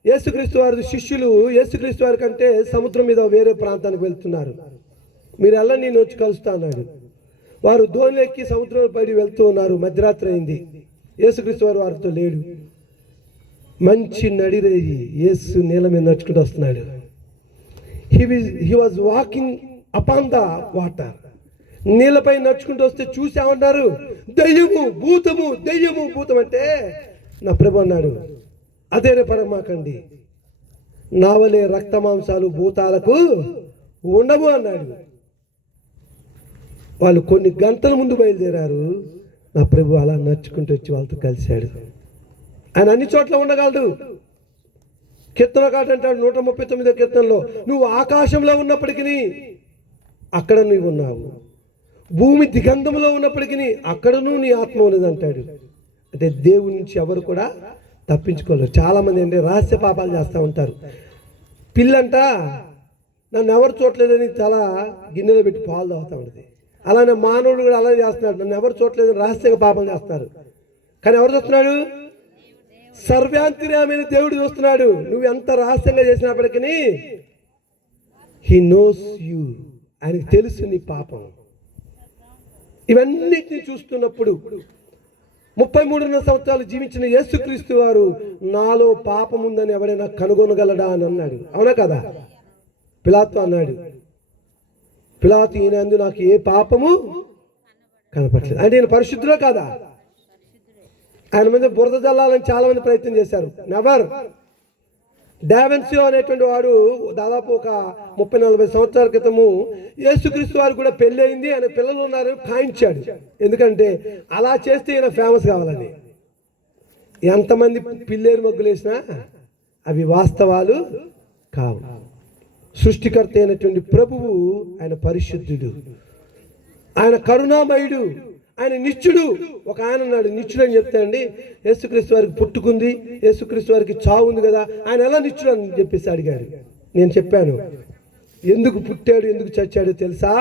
యేసుక్రీస్తు వారి శిష్యులు యేసుక్రీస్తు వారి కంటే సముద్రం మీద వేరే ప్రాంతానికి వెళ్తున్నారు. మీరు ఎలా నేను వచ్చి కలుస్తా అన్నాడు. వారు దోణి ఎక్కి సముద్రం పడి వెళ్తూ ఉన్నారు. మధ్యరాత్రి అయింది. యేసుక్రీస్తు వారు వారితో లేడు. మంచి నడిరేయి యేసు నీళ్ళ మీద నడుచుకుంటూ వస్తున్నాడు. He was walking upon the water. నీళ్ళపై నడుచుకుంటూ వస్తే చూసి ఏమన్నారు? దెయ్యము భూతము, దెయ్యము భూతం. అంటే నా ప్రభు అన్నాడు, అదే పరమాకండి, నా వలే రక్త మాంసాలు భూతాలకు ఉండవు అన్నాడు. వాళ్ళు కొన్ని గంటల ముందు బయలుదేరారు. నా ప్రభు అలా నడుచుకుంటూ వచ్చి వాళ్ళతో కలిశాడు. ఆయన అన్ని చోట్ల ఉండగలడు. కీర్తనకారుడు అంటాడు 139వ కీర్తనలో, నువ్వు ఆకాశంలో ఉన్నప్పటికీ అక్కడ నువ్వు ఉన్నావు, భూమి దిగంధంలో ఉన్నప్పటికీ అక్కడను నీ ఆత్మ ఉన్నది అంటాడు. అంటే దేవుడి నుంచి ఎవరు కూడా తప్పించుకోలేరు. చాలామంది అంటే రహస్య పాపాలు చేస్తూ ఉంటారు. పిల్లంట నన్ను ఎవరు చూడలేదని చాలా గిన్నెలో పెట్టి పాలు తాగుతూ ఉంటుంది. అలానే మానవుడు కూడా అలానే చేస్తున్నాడు. నన్ను ఎవరు చూడలేదని రహస్యంగా పాపం చేస్తారు. కానీ ఎవరు చూస్తున్నాడు? సర్వాంతర్యామైన దేవుడు చూస్తున్నాడు. నువ్వు ఎంత రహస్యంగా చేసినప్పటికీ హీ నోస్ యూ, ఆయనకు తెలుసు నీ పాపం. ఇవన్నిటిని చూస్తున్నప్పుడు 33 సంవత్సరాలు జీవించిన యేసుక్రీస్తు వారు నాలో పాపం ఉందని ఎవడైనా కనుగొనగలడా అని అన్నాడు. అవునా కదా? పిలాతు అన్నాడు, పిలాతు ఈయనందు నాకు ఏ పాపము కనపట్లేదు. అంటే ఈయన పరిశుద్ధుడే కాదా? ఆయన మీద బురద జల్లాలని చాలా మంది ప్రయత్నం చేశారు. నెవర్. డావెన్సియో అనేటువంటి వాడు దాదాపు ఒక 30-40 సంవత్సరాల క్రితము యేసుక్రీస్తు వారు కూడా పెళ్ళి అయింది, ఆయన పిల్లలు ఉన్నారని ఖాయించాడు. ఎందుకంటే అలా చేస్తే ఈయన ఫేమస్ కావాలని. ఎంతమంది పిల్లేరు మగ్గులు వేసినా అవి వాస్తవాలు కావు. సృష్టికర్త అయినటువంటి ప్రభువు ఆయన పరిశుద్ధుడు, ఆయన కరుణామయుడు, ఆయన నిత్యుడు. ఒక ఆయన అన్నాడు నిత్యుడు అని చెప్తే అండి, యేసుక్రీస్తు వారికి పుట్టుకుంది, యేసుక్రీస్తు వారికి చావు ఉంది కదా, ఆయన ఎలా నిత్యుడు అని చెప్పేసి అడిగాడు. నేను చెప్పాను, ఎందుకు పుట్టాడు ఎందుకు చచ్చాడు తెలుసా?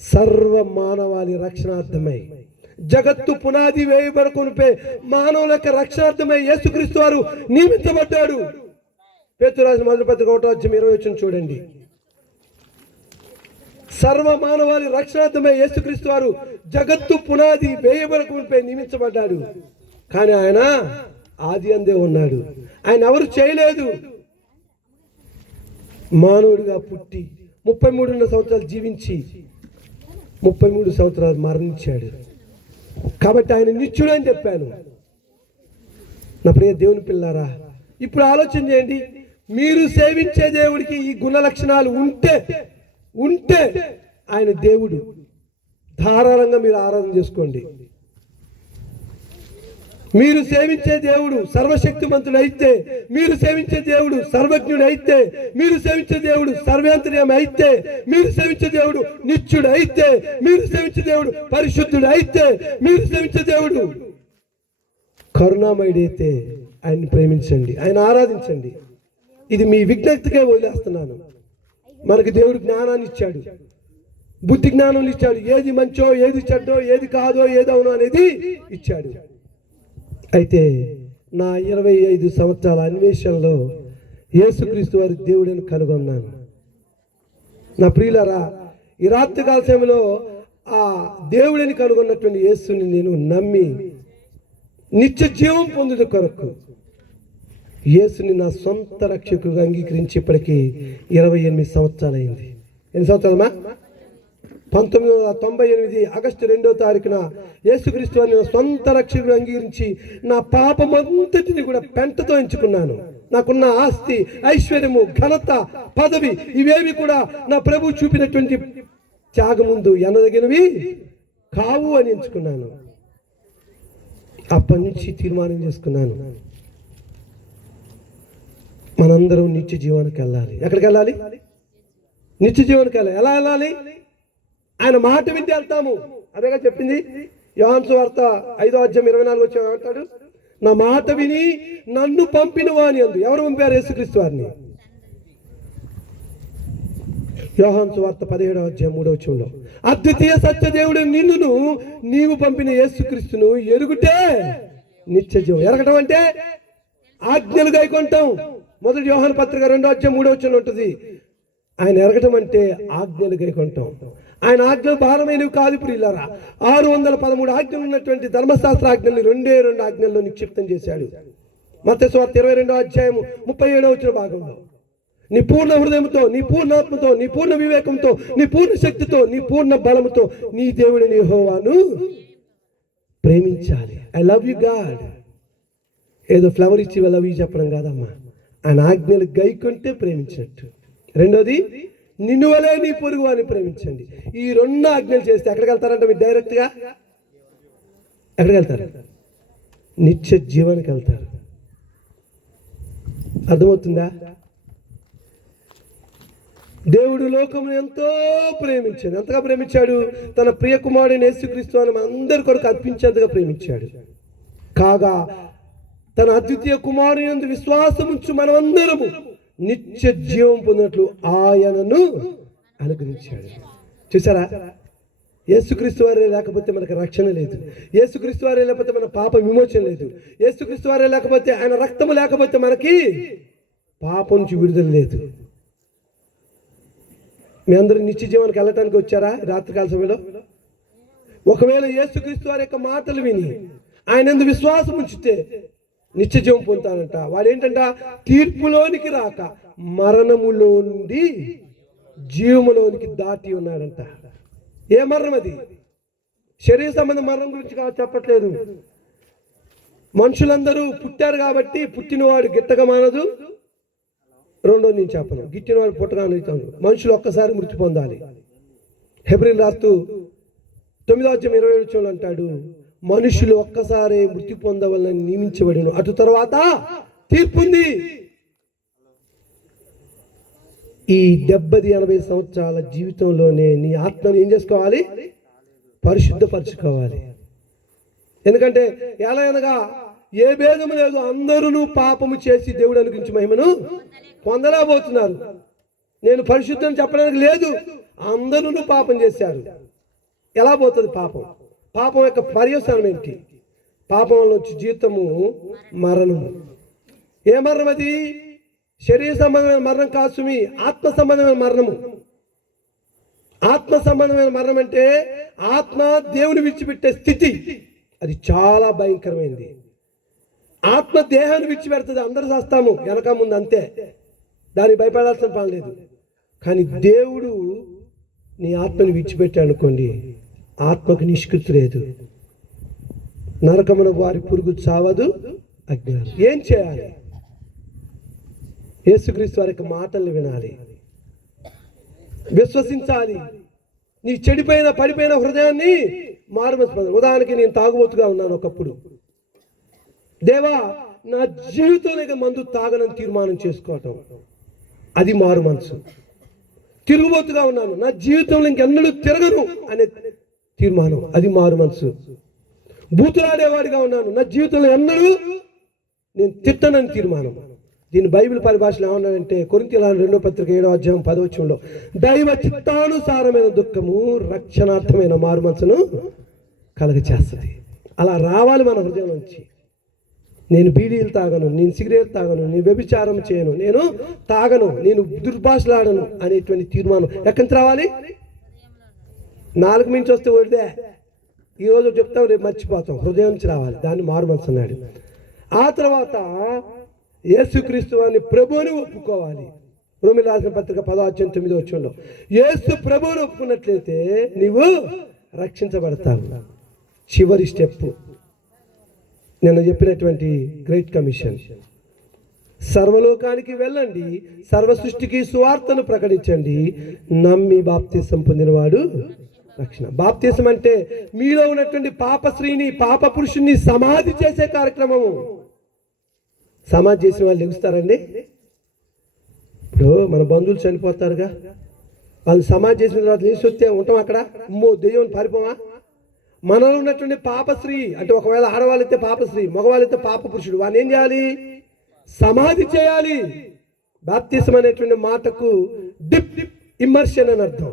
సర్వ మానవాళి రక్షణార్థమై, జగత్తు పునాది వేయబడుకొనిపే మానవుల యొక్క రక్షణార్థమై యేసుక్రీస్తు వారు నియమించబడ్డాడు. పేతురు రాసిన మొదటి పత్రిక 1:20 చూడండి. సర్వ మానవాళి రక్షణార్థమై యేసుక్రీస్తు వారు జగత్తు పునాది వేయబడకుంపై నియమించబడ్డాడు. కానీ ఆయన ఆది అందే ఉన్నాడు. ఆయన ఎవరు చేయలేదు. మానవుడిగా పుట్టి 33 సంవత్సరాలు జీవించి 33 సంవత్సరాలు మరణించాడు. కాబట్టి ఆయన నిత్యుడు అని చెప్పాను. నా ప్రియ దేవుని పిల్లారా, ఇప్పుడు ఆలోచన చేయండి. మీరు సేవించే దేవుడికి ఈ గుణ లక్షణాలు ఉంటే ఆయన దేవుడు. ధారాళంగా మీరు ఆరాధన చేసుకోండి. మీరు సేవించే దేవుడు సర్వశక్తిమంతుడు అయితే, మీరు సేవించే దేవుడు సర్వజ్ఞుడు అయితే, మీరు సేవించే దేవుడు సర్వాంతర్యం అయితే, మీరు సేవించే దేవుడు నిత్యుడు అయితే, మీరు సేవించే దేవుడు పరిశుద్ధుడు అయితే, మీరు సేవించే దేవుడు కరుణామయుడైతే ఆయన్ని ప్రేమించండి, ఆయన ఆరాధించండి. ఇది మీ విజ్ఞప్తికే వదిలేస్తున్నాను. మనకి దేవుడు జ్ఞానాన్ని ఇచ్చాడు, బుద్ధి జ్ఞానం ఇచ్చాడు. ఏది మంచో ఏది చెడ్డో ఏది కాదో ఏదవునో అనేది ఇచ్చాడు. అయితే నా 25 సంవత్సరాల అన్వేషణలో యేసుక్రీస్తు వారి దేవుడిని కనుగొన్నాను. నా ప్రియులారా, ఈ రాత్రికాల సమయంలో ఆ దేవుడిని కనుగొన్నటువంటి యేసుని నేను నమ్మి నిత్య జీవం పొందుట కొరకు యేసుని నా సొంత రక్షకుడిగా అంగీకరించి ఇప్పటికీ 28 సంవత్సరాలు అయింది. ఎన్ని సంవత్సరాలమ్మా? 1998 ఆగస్టు 2వ తారీఖున యేసుక్రీస్తు వారిని నా సొంత రక్షకుడు అంగీకరించి నా పాపమంతటిని కూడా పెంటతో ఎంచుకున్నాను. నాకున్న ఆస్తి, ఐశ్వర్యము, ఘనత, పదవి ఇవేవి కూడా నా ప్రభు చూపినటువంటి త్యాగముందు ఎనదగినవి కావు అని ఎంచుకున్నాను. అప్పటి నుంచి తీర్మానం చేసుకున్నాను, మనందరం నిత్య జీవానికి వెళ్ళాలి. ఎక్కడికి వెళ్ళాలి? నిత్య జీవానికి వెళ్ళాలి. ఎలా వెళ్ళాలి? ఆయన మాట వింటే వెళ్తాము. అదేగా చెప్పింది యోహాను సువార్త 5:24 ఏమంటాడు? నా మాట విని నన్ను పంపిన వాని అందు. ఎవరు పంపారు? యేసుక్రీస్తు వారిని. యోహాను సువార్త 17:3 అద్వితీయ సత్యదేవుడు నిన్నును నీవు పంపిన యేసుక్రీస్తును ఎరుగుటే నిత్య జీవం. ఎరగటం అంటే ఆజ్ఞలు గైకొంటాం. మొదటి యోహాను పత్రిక 2:3 ఉంటుంది. ఆయన ఎరగటం అంటే ఆజ్ఞలు గైకొంటాం. ఆయన ఆజ్ఞలు భారమైనవి కాదు ప్రియులారా. 613 ఆజ్ఞలు ఉన్నటువంటి ధర్మశాస్త్ర ఆజ్ఞల్ని 2 ఆజ్ఞల్లో నిక్షిప్తం చేశాడు. మత్తయి సువార్త 22:37 భాగంలో నీ పూర్ణ హృదయంతో, నీ పూర్ణాత్మతో, నీ పూర్ణ వివేకంతో, నీ పూర్ణ శక్తితో, నీ పూర్ణ బలముతో నీ దేవుడిని యెహోవాను ప్రేమించాలి. I love you God. ఏదో ఫ్లవర్ ఇచ్చి లవ్ యూ చెప్పడం కాదమ్మా. ఆయన ఆజ్ఞలు గైకుంటే ప్రేమించినట్టు. రెండోది నిన్ను వలే నీ పొరుగు వారిని ప్రేమించండి. ఈ 2 ఆజ్ఞలు చేస్తే ఎక్కడికి వెళ్తారంట మీరు డైరెక్ట్గా? ఎక్కడికి వెళ్తారు? నిత్య జీవానికి వెళ్తారు. అర్థమవుతుందా? దేవుడు లోకమును ఎంతో ప్రేమించాడు. ఎంతగా ప్రేమించాడు? తన ప్రియ కుమారుడైన యేసుక్రీస్తు అని మనందరి కొరకు అర్పించేంతగా ప్రేమించాడు. కాగా తన అద్వితీయ కుమారుని యందు విశ్వాసం ఉంచు మనమందరము నిత్య జీవం పొందినట్లు ఆయనను అనుగ్రహించాడు. చూసారా? యేసుక్రీస్తు వారే లేకపోతే మనకు రక్షణ లేదు. యేసుక్రీస్తు వారే లేకపోతే మన పాప విమోచన లేదు. యేసుక్రీస్తు వారే లేకపోతే, ఆయన రక్తము లేకపోతే మనకి పాపం నుంచి విడుదల లేదు. మీ అందరూ నిత్య జీవానికి వెళ్ళటానికి వచ్చారా రాత్రికాల సమయంలో? ఒకవేళ యేసుక్రీస్తు వారి యొక్క మాటలు విని ఆయన యందు విశ్వాసం ఉంచితే నిత్య జీవం పొందుతానంట. వాడు ఏంటంట? తీర్పులోనికి రాక మరణములో నుండి జీవములోనికి దాటి ఉన్నాడంట. ఏ మరణం అది? శరీర సంబంధ మరణం గురించి చెప్పట్లేదు. మనుషులందరూ పుట్టారు కాబట్టి పుట్టినవాడు గిట్టగా మానదు. రెండోది నేను చెప్పను, గిట్టినవాడు పుట్టగా అనుతాను. మనుషులు ఒక్కసారి మృతి పొందాలి. హెబ్రీలు రాస్తూ 9వ అధ్యాయం 27వ వచనంలో అంటాడు, మనుషులు ఒక్కసారి మృతి పొందవలని నియమించబడిన అటు తర్వాత తీర్పుంది. ఈ 70-80 సంవత్సరాల జీవితంలోనే నీ ఆత్మను ఏం చేసుకోవాలి? పరిశుద్ధపరచుకోవాలి. ఎందుకంటే ఎలా అనగా ఏ భేదము లేదు, అందరూ పాపము చేసి దేవుడు అనుగ్రహించి మహిమను పొందలేకపోతున్నారు. నేను పరిశుద్ధం చెప్పడానికి లేదు, అందరూ పాపం చేశారు. ఎలా పోతుంది పాపం? పాపం యొక్క పర్యవసానం ఏంటి? పాపం వల్ల వచ్చి జీవితము మరణము. ఏ మరణం అది? శరీర సంబంధమైన మరణం కాదు సుమి, ఆత్మ సంబంధమైన మరణము. ఆత్మ సంబంధమైన మరణం అంటే ఆత్మ దేవుని విడిచిపెట్టే స్థితి. అది చాలా భయంకరమైనది. ఆత్మ దేహాన్ని విడిచిపెడుతుంది. అందరూ చేస్తాము వెనక ముందు, అంతే. దానికి భయపడాల్సిన పని లేదు. కానీ దేవుడు నీ ఆత్మని విడిచిపెట్టాడు అనుకోండి, ఆత్మకు నిష్కృతి లేదు. నరకమున వారి పురుగు చావదు, అజ్ఞానం. ఏం చేయాలి? యేసుక్రీస్తు వారి మాటల్ని వినాలి, విశ్వసించాలి. నీ చెడిపోయిన పడిపోయిన హృదయాన్ని మారుమనిపోదు. ఉదాహరణకి నేను తాగుబోతుగా ఉన్నాను ఒకప్పుడు. దేవా, నా జీవితంలో మందు తాగనని తీర్మానం చేసుకోవటం, అది మారు మనసు. తిరుగుబోతుగా ఉన్నాను, నా జీవితంలో ఇంకెన్నడూ తిరగను అనే తీర్మానం, అది మారు మనసు. బూతులాడేవాడిగా ఉన్నాను, నా జీవితంలో ఎన్నడూ నేను తిట్టనని తీర్మానం. దీని బైబిల్ పరిభాషలో ఏమన్నాడంటే, కొరింథీయుల 2వ పత్రిక 7వ అధ్యాయం 10వ వచనంలో, దైవ చిత్తానుసారమైన దుఃఖము రక్షణార్థమైన మారు మనసును కలగచేస్తుంది. అలా రావాలి మన హృదయం నుంచి. నేను బీడీలు తాగను, నేను సిగరెట్ తాగను, నేను వ్యభిచారం చేయను, నేను తాగను, నేను దుర్భాషలాడను అనేటువంటి తీర్మానం ఎక్కడి నుంచి రావాలి? నాలుగు మించి వస్తే ఒడిదే, ఈరోజు చెప్తాం రేపు మర్చిపోతాం. హృదయం నుంచి రావాలి. దాన్ని మారు మనసు అన్నాడు. ఆ తర్వాత యేసుక్రీస్తు వారిని ప్రభువుని ఒప్పుకోవాలి. రోమీయులకు రాసిన పత్రిక 10వ అధ్యాయం 9వ వచనంలో, యేసు ప్రభువుని ఒప్పుకున్నట్లయితే నీవు రక్షించబడతావు. చివరి స్టెప్ నేను చెప్పినటువంటి గ్రేట్ కమిషన్. సర్వలోకానికి వెళ్ళండి, సర్వ సృష్టికి సువార్తను ప్రకటించండి, నమ్మి బాప్తిసం పొందినవాడు రక్షణ. బాప్తిసం అంటే మీలో ఉన్నటువంటి పాప స్త్రీని, పాప పురుషుణ్ణి సమాధి చేసే కార్యక్రమము. సమాధి చేసిన వాళ్ళు లెగుస్తారండి. ఇప్పుడు మన బంధువులు చనిపోతారుగా, వాళ్ళు సమాధి చేసిన తర్వాత లేచి వస్తే ఉంటాం అక్కడ, అమ్మో దెయ్యం పారిపోవా? మనలో ఉన్నటువంటి పాప స్త్రీ అంటే, ఒకవేళ ఆడవాళ్ళైతే పాప స్త్రీ, మగవాళ్ళైతే పాప పురుషుడు, వాడిని ఏం చేయాలి? సమాధి చేయాలి. బాప్తిసం అనేటువంటి మాటకు డిప్ ఇమ్మర్షన్ అని అర్థం.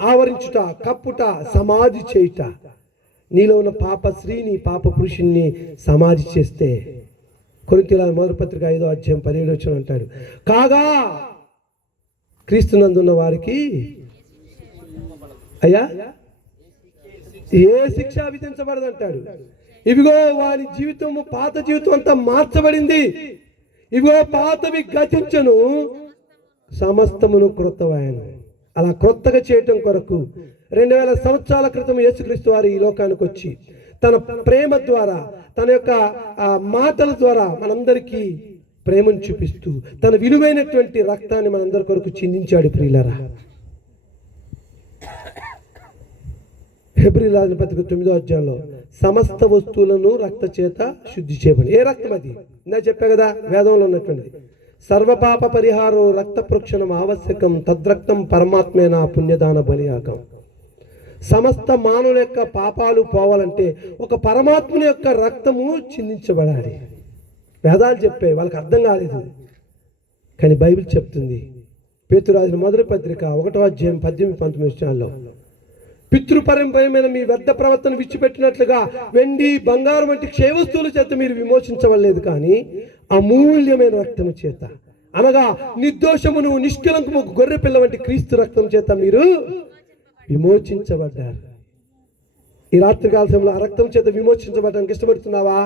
ఆవరించుట, కప్పుట, సమాధి చేయుట. నీలో ఉన్న పాప స్త్రీని, పాప పురుషుణ్ణి సమాధి చేస్తే, కొరింథీయుల 1వ పత్రిక 5వ అధ్యాయం 17వ వచనం అంటాడు, కాగా క్రీస్తునందున్న వారికి అయ్యా ఏ శిక్ష విధించబడదు అంటాడు. ఇవిగో వారి జీవితము, పాత జీవితం అంతా మార్చబడింది. ఇవిగో పాతవి గతించను, సమస్తమును క్రొత్తవాయను. అలా క్రొత్తగా చేయటం కొరకు 2000 సంవత్సరాల క్రితం యేసుక్రీస్తు వారు ఈ లోకానికి వచ్చి తన ప్రేమ ద్వారా, తన యొక్క మాటల ద్వారా మనందరికీ ప్రేమను చూపిస్తూ తన విలువైనటువంటి రక్తాన్ని మనందరి కొరకు చిందించాడు. ప్రియులారా, హెబ్రీ రాసిన పత్రిక 9వ అధ్యాయంలో సమస్త వస్తువులను రక్త చేత శుద్ధి చేయబడి. ఏ రక్తం అది? ఇందా చెప్పా కదా, వేదంలో ఉన్నటువంటిది. సర్వపాప పరిహారం రక్త ప్రోక్షణం ఆవశ్యకం, తద్రక్తం పరమాత్మేన పుణ్యదాన బలియాగం. సమస్త మానవుల యొక్క పాపాలు పోవాలంటే ఒక పరమాత్ముని యొక్క రక్తము చిందించబడాలి. వేదాలు చెప్పే వాళ్ళకి అర్థం కాలేదు, కానీ బైబిల్ చెప్తుంది. పేతురు రాసిన మొదటి పత్రిక 1వ అధ్యాయం 18-19 వచనాల్లో పితృపరంపరమైన మీ వ్యర్థ ప్రవర్తన విడిచిపెట్టినట్లుగా వెండి బంగారం వంటి క్షయ వస్తువుల చేత మీరు విమోచించవలేదు, కానీ అమూల్యమైన రక్తము చేత, అనగా నిర్దోషమును నిష్కలంకము గొర్రె పిల్ల వంటి క్రీస్తు రక్తం చేత మీరు విమోచించబడ్డారు. ఈ రాత్రికాల సమయంలో ఆ రక్తం చేత విమోచించబడటానికి ఇష్టపడుతున్నావా?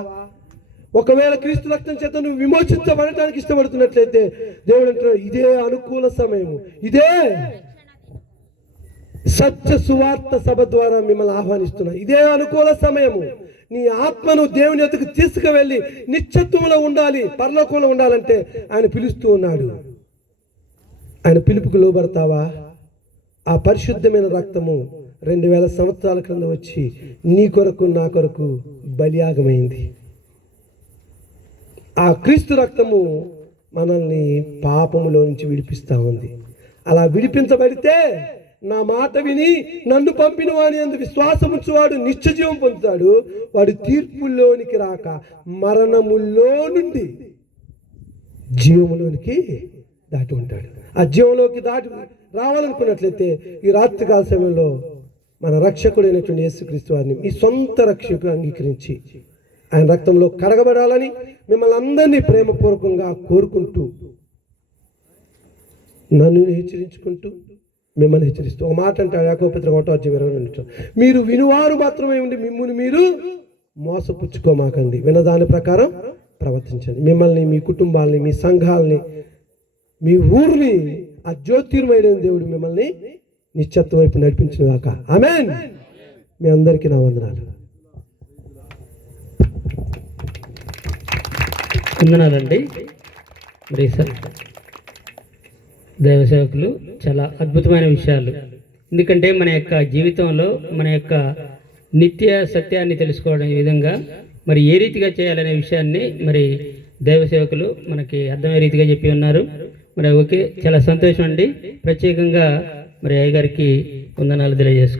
ఒకవేళ క్రీస్తు రక్తం చేత నువ్వు విమోచించబడటానికి ఇష్టపడుతున్నట్లయితే దేవుడు అంటున్నాడు, ఇదే అనుకూల సమయము, ఇదే సత్య సువార్త సభ ద్వారా మిమ్మల్ని ఆహ్వానిస్తున్నా. ఇదే అనుకూల సమయము. నీ ఆత్మను దేవుని యొద్దకు తీసుకువెళ్ళి నిత్యత్వంలో ఉండాలి, పరలోకంలో ఉండాలంటే ఆయన పిలుస్తూ ఉన్నాడు. ఆయన పిలుపుకు లోబడతావా? ఆ పరిశుద్ధమైన రక్తము 2000 సంవత్సరాల క్రింద వచ్చి నీ కొరకు నా కొరకు బలియాగమైంది. ఆ క్రీస్తు రక్తము మనల్ని పాపములో నుంచి విడిపిస్తూ ఉంది. అలా విడిపించబడితే నా మాట విని నన్ను పంపిన వాని యందు విశ్వాసముంచువాడు నిత్యజీవం పొందుతాడు. వాడు తీర్పుల్లోనికి రాక మరణములో నుండి జీవములోనికి దాటి ఉంటాడు. ఆ జీవంలోకి దాటి రావాలనుకున్నట్లయితే ఈ రాత్రికాల సమయంలో మన రక్షకుడైనటువంటి యేసుక్రీస్తు వారిని మీ సొంత రక్షకుడు అంగీకరించి ఆయన రక్తంలో కడగబడాలని మిమ్మల్ని అందరినీ ప్రేమపూర్వకంగా కోరుకుంటూ, నన్ను హెచ్చరించుకుంటూ, మిమ్మల్ని హెచ్చరిస్తూ ఒక మాట అంటాడు యాకోబు పత్రిక 1వ అధ్యాయం 22 మీరు వినువారు మాత్రమే ఉండి మిమ్మల్ని మీరు మోసపుచ్చుకోమాకండి, వినదాని ప్రకారం ప్రవర్తించండి. మిమ్మల్ని, మీ కుటుంబాలని, మీ సంఘాలని, మీ ఊరిని ఆ జ్యోతిర్మయుడైన దేవుడు మిమ్మల్ని నిత్యత్వం వైపు నడిపించిన దాకా. ఆమేన్. మీ అందరికీ నా వందనాలు. వందనాలండి. మరి దైవ సేవకులు చాలా అద్భుతమైన విషయాలు. ఎందుకంటే మన యొక్క జీవితంలో మన యొక్క నిత్య సత్యాన్ని తెలుసుకోవడం ఈ విధంగా మరి ఏ రీతిగా చేయాలనే విషయాన్ని మరి దైవ సేవకులు మనకి అర్థమయ్యే రీతిగా చెప్పి ఉన్నారు. మరి ఓకే, చాలా సంతోషం అండి. ప్రత్యేకంగా మరి అయ్యగారికి వందనాలు తెలియజేసుకుంటాం.